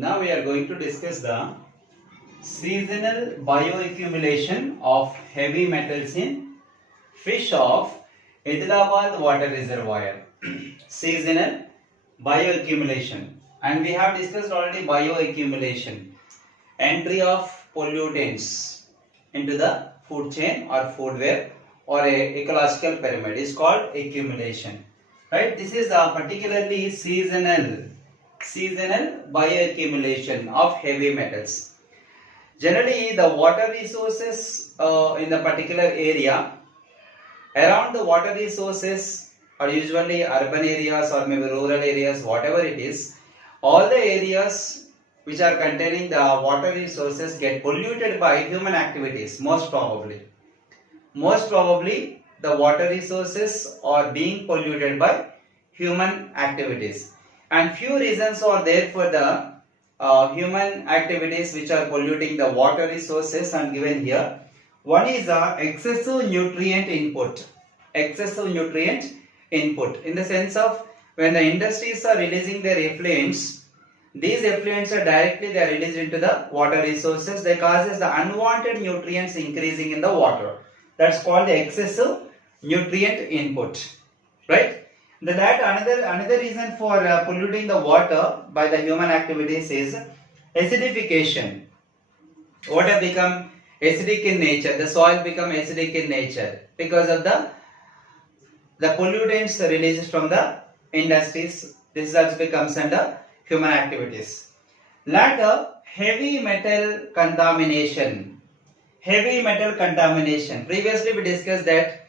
Now we are going to discuss the seasonal bioaccumulation of heavy metals in fish of Adilabad water reservoir. Seasonal bioaccumulation, and we have discussed already bioaccumulation, entry of pollutants into the food chain or food web or a ecological pyramid is called accumulation. Right? This is particularly seasonal bioaccumulation of heavy metals. Generally, the water resources in the particular area, around the water resources are usually urban areas or maybe rural areas, whatever it is, all the areas which are containing the water resources get polluted by human activities, most probably. Most probably, the water resources are being polluted by human activities. And few reasons are there for the human activities which are polluting the water resources and given here. One is excessive nutrient input. Excessive nutrient input in the sense of when the industries are releasing their effluents, these effluents are directly released into the water resources. They causes the unwanted nutrients increasing in the water. That's called the excessive nutrient input, right? That another reason for polluting the water by the human activities is acidification. Water become acidic in nature. The soil become acidic in nature because of the pollutants released from the industries. This also becomes under human activities. Later, heavy metal contamination. Heavy metal contamination. Previously we discussed that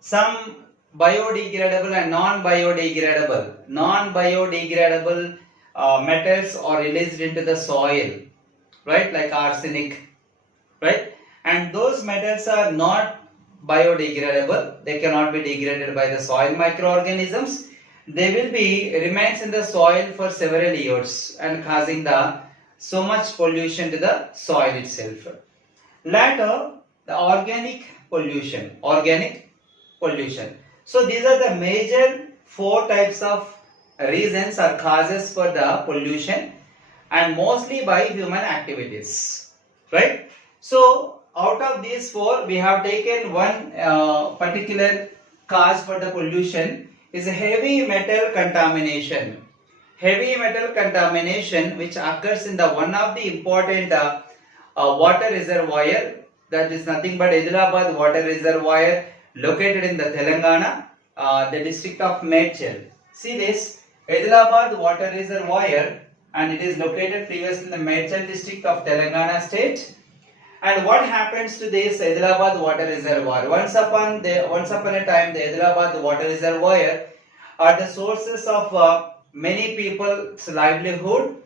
some biodegradable and non-biodegradable metals are released into the soil, right, like arsenic, right, and those metals are not biodegradable. They cannot be degraded by the soil microorganisms. They will be remains in the soil for several years and causing so much pollution to the soil itself. Later, the organic pollution. So these are the major 4 types of reasons or causes for the pollution, and mostly by human activities, right? So out of these 4, we have taken one particular cause for the pollution is heavy metal contamination. Heavy metal contamination which occurs in the one of the important water reservoir, that is nothing but Adilabad water reservoir located in the Telangana, the district of Medchal. See this Adilabad water reservoir, and it is located previously in the Medchal district of Telangana state. And what happens to this Adilabad water reservoir? Once upon a time, the Adilabad water reservoir are the sources of many people's livelihood,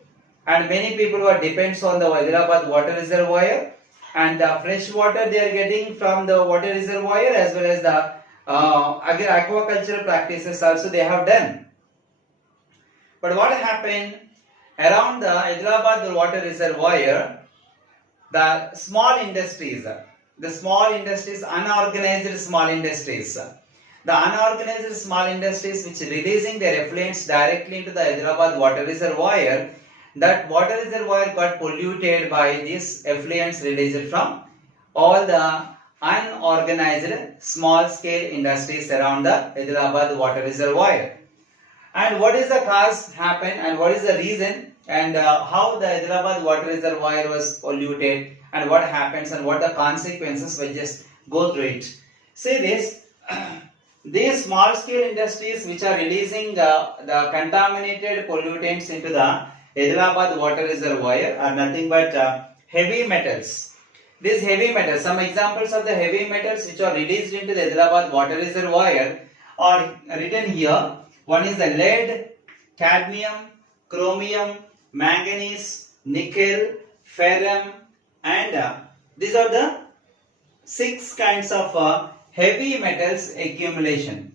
and many people who depends on the Adilabad water reservoir. And the fresh water they are getting from the water reservoir, as well as the aquacultural practices also they have done. But what happened around the Adilabad water reservoir, the small industries, unorganized small industries, which releasing their effluents directly into the Adilabad water reservoir, that water reservoir got polluted by these effluents released from all the unorganized small scale industries around the Adilabad water reservoir. And what is the cause happen, and what is the reason, and how the Adilabad water reservoir was polluted, and what happens, and what the consequences? We just go through it. See this, these small scale industries which are releasing the contaminated pollutants into the Adilabad water reservoir are nothing but heavy metals. These heavy metals, some examples of the heavy metals which are released into the Adilabad water reservoir are written here. One is the lead, cadmium, chromium, manganese, nickel, ferrum, and these are the 6 kinds of heavy metals accumulation.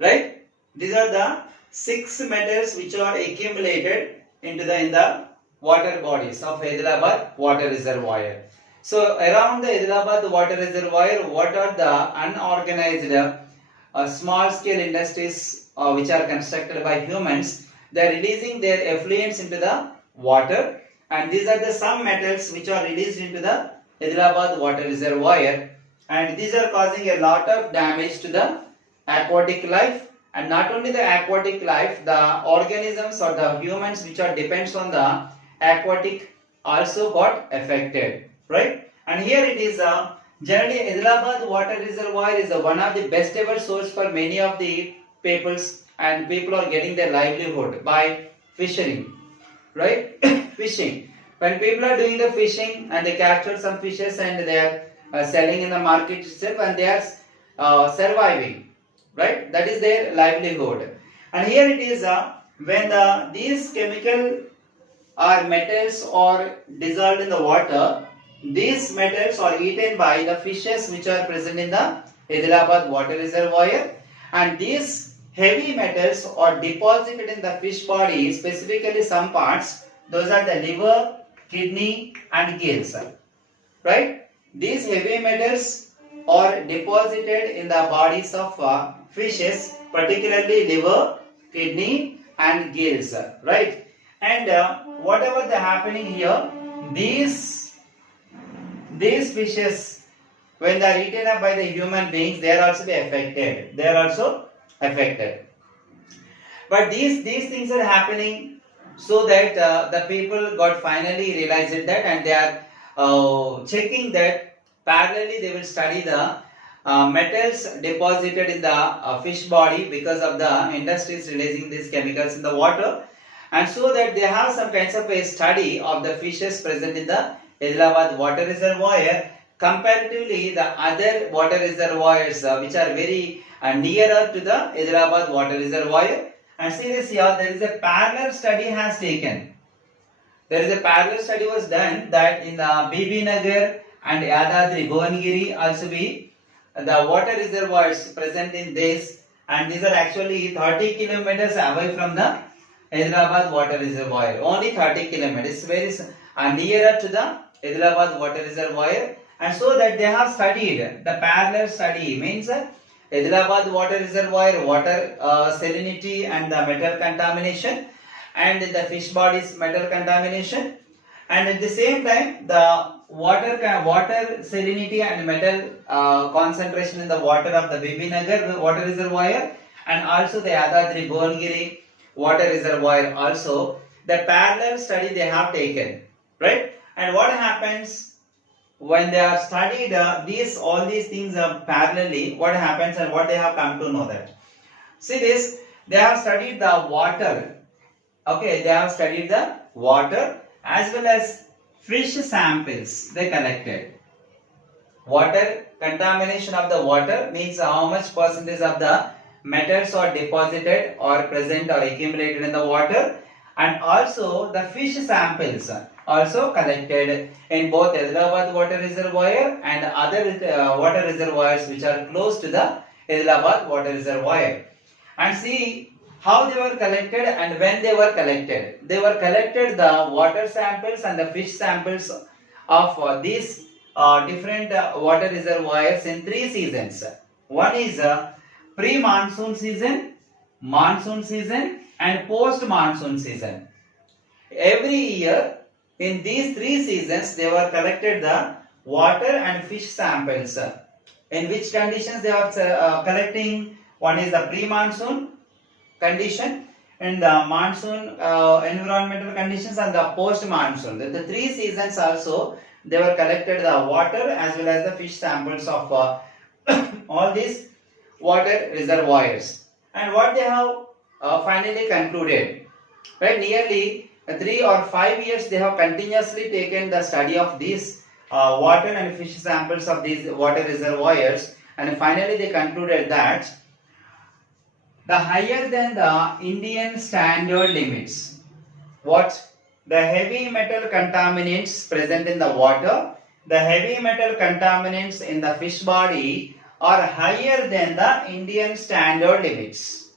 Right? These are the 6 metals which are accumulated in the water bodies of Adilabad water reservoir. So around the Adilabad water reservoir, what are the unorganized small scale industries which are constructed by humans? they are releasing their effluents into the water, and these are the some metals which are released into the Hyderabad water reservoir, and these are causing a lot of damage to the aquatic life. And not only the aquatic life, the organisms or the humans which are depends on the aquatic also got affected, right? And here it is generally Hyderabad water reservoir is one of the best ever source for many of the peoples, and people are getting their livelihood by fishing, right? Fishing. When people are doing the fishing and they capture some fishes and they are selling in the market itself, and they are surviving, right? That is their livelihood. And here it is when these chemical or metals are dissolved in the water, these metals are eaten by the fishes which are present in the Hyderabad water reservoir, and these heavy metals are deposited in the fish body, specifically some parts. Those are the liver, kidney and gills, right? These heavy metals are deposited in the bodies of fishes, particularly liver, kidney and gills, right? And whatever the happening here, these fishes, when they are eaten up by the human beings, they are also affected. They are also affected. But these things are happening so that the people got finally realized that, and they are checking that parallelly they will study the metals deposited in the fish body because of the industries releasing these chemicals in the water, and so that they have some kinds of a study of the fishes present in the Hyderabad water reservoir comparatively the other water reservoirs which are very nearer to the Hyderabad water reservoir. And see this here, there is a parallel study has taken. There is a parallel study was done that in the BB Nagar and Yadadri, Bhuvanagiri also be the water reservoirs present in this, and these are actually 30 kilometers away from the Hyderabad water reservoir. Only 30 kilometers, very nearer to the Hyderabad water reservoir, and so that they have studied the parallel study means Hyderabad water reservoir, water salinity and the metal contamination, and the fish bodies metal contamination, and at the same time the water salinity and metal concentration in the water of the Bibinagar water reservoir, and also the Yadadri Bhuvanagiri water reservoir also. The parallel study they have taken, right? And what happens when they are studied all these things parallelly, what happens and what they have come to know that. See this, they have studied the water, okay, they have studied the water as well as fish samples they collected. Water contamination of the water means how much percentage of the metals are deposited or present or accumulated in the water, and also the fish samples also collected in both Hyderabad water reservoir and other water reservoirs which are close to the Hyderabad water reservoir. And see how they were collected and when they were collected. They were collected the water samples and the fish samples of these different water reservoirs in 3 seasons. One is pre-monsoon season, monsoon season and post-monsoon season. Every year in these 3 seasons they were collected the water and fish samples. In which conditions they are collecting? One is the pre-monsoon condition and the monsoon environmental conditions and the post-monsoon. The 3 seasons also they were collected the water as well as the fish samples of all these water reservoirs. And what they have finally concluded, right? Nearly 3 or 5 years they have continuously taken the study of these water and fish samples of these water reservoirs, and finally they concluded that the higher than the Indian standard limits, what the heavy metal contaminants present in the water, the heavy metal contaminants in the fish body are higher than the Indian standard limits.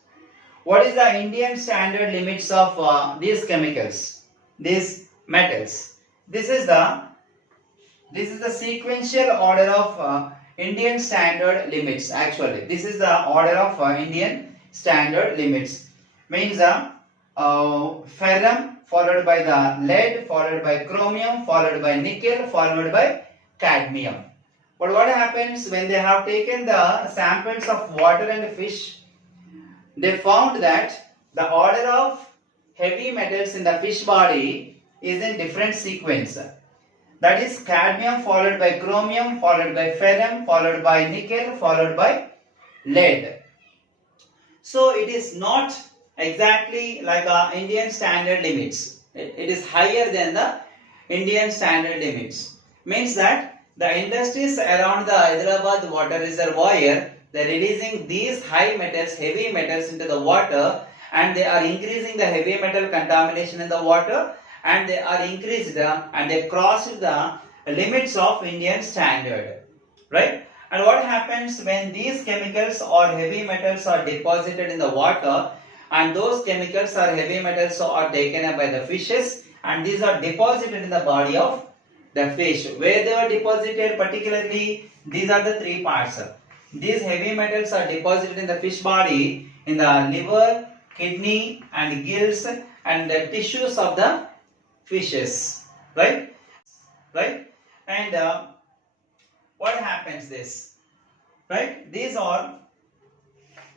What is the Indian standard limits of these chemicals, these metals? This is the sequential order of Indian standard limits. Actually, this is the order of Indian standard limits. Means ferrum, followed by the lead, followed by chromium, followed by nickel, followed by cadmium. But what happens when they have taken the samples of water and fish? They found that the order of heavy metals in the fish body is in different sequence. That is cadmium followed by chromium, followed by ferrum, followed by nickel, followed by lead. So it is not exactly like Indian standard limits. It is higher than the Indian standard limits. Means that the industries around the Hyderabad water reservoir, they are releasing these high metals, heavy metals into the water, and they are increasing the heavy metal contamination in the water, and they are increased and they crossed the limits of Indian standard, right? And what happens when these chemicals or heavy metals are deposited in the water, and those chemicals or heavy metals are taken up by the fishes, and these are deposited in the body of the fish. Where they are deposited particularly, these are the three parts. These heavy metals are deposited in the fish body, in the liver, kidney and gills and the tissues of the fishes, right? And what happens this, right? These are,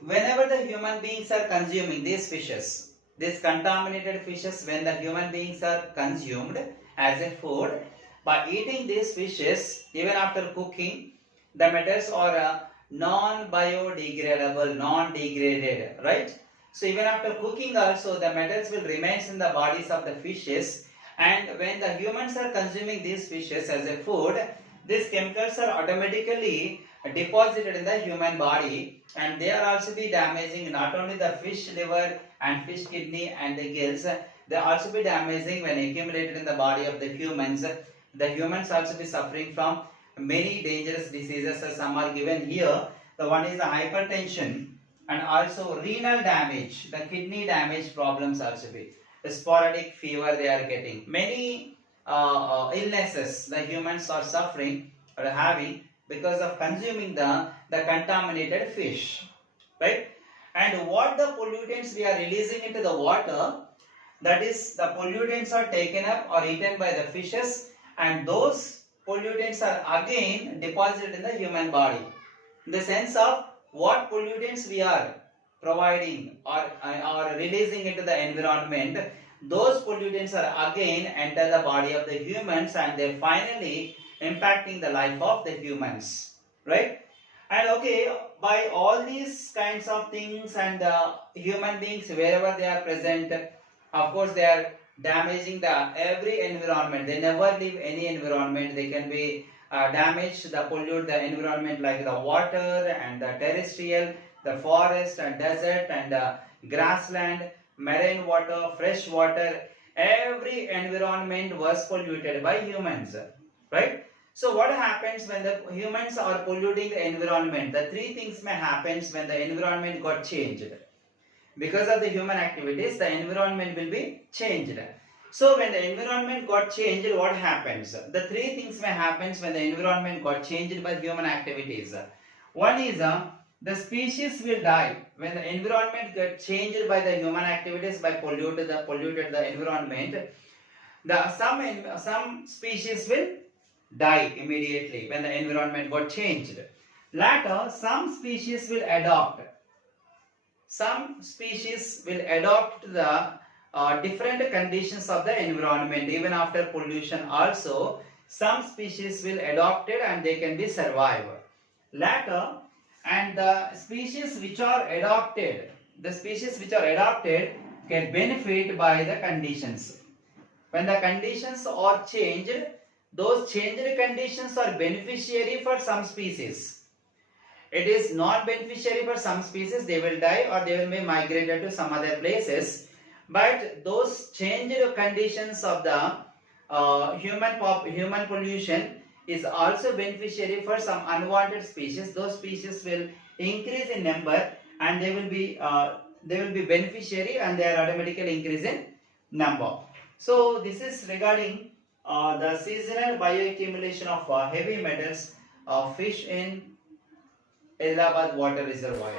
whenever the human beings are consuming these fishes, these contaminated fishes, when the human beings are consumed as a food, by eating these fishes, even after cooking, the metals are non-biodegradable, non-degraded, right? So even after cooking also, the metals will remain in the bodies of the fishes, and when the humans are consuming these fishes as a food, these chemicals are automatically deposited in the human body, and they are also be damaging not only the fish liver and fish kidney and the gills, they also be damaging when accumulated in the body of the humans. The humans also be suffering from many dangerous diseases, as some are given here. The one is the hypertension, and also renal damage, the kidney damage problems also be. The sporadic fever they are getting. Many illnesses the humans are suffering or having because of consuming the contaminated fish, right? And what the pollutants we are releasing into the water, that is the pollutants are taken up or eaten by the fishes, and those pollutants are again deposited in the human body. In the sense of what pollutants we are providing or releasing into the environment, those pollutants are again enter the body of the humans, and they finally impacting the life of the humans, right? And okay, by all these kinds of things, and human beings wherever they are present, of course they are damaging the every environment. They never leave any environment. They can be damage the pollute the environment, like the water and the terrestrial, the forest and desert and grassland, marine water, fresh water. Every environment was polluted by humans, right? So what happens when the humans are polluting the environment? The three things may happen when the environment got changed. Because of the human activities, the environment will be changed. So when the environment got changed, what happens? The three things may happen when the environment got changed by human activities. One is the species will die when the environment got changed by the human activities, by polluted the environment. Some species will die immediately when the environment got changed. Later, some species will adopt. Some species will adopt the different conditions of the environment. Even after pollution also, some species will adopt it and they can be survive. Later, and the species which are adopted, can benefit by the conditions. When the conditions are changed, those changed conditions are beneficiary for some species. It is not beneficiary for some species, they will die or they will be migrated to some other places. But those changed conditions of the human pollution is also beneficiary for some unwanted species. Those species will increase in number and they will be beneficiary, and they are automatically increase in number. So this is regarding the seasonal bioaccumulation of heavy metals of fish in Hyderabad water reservoir.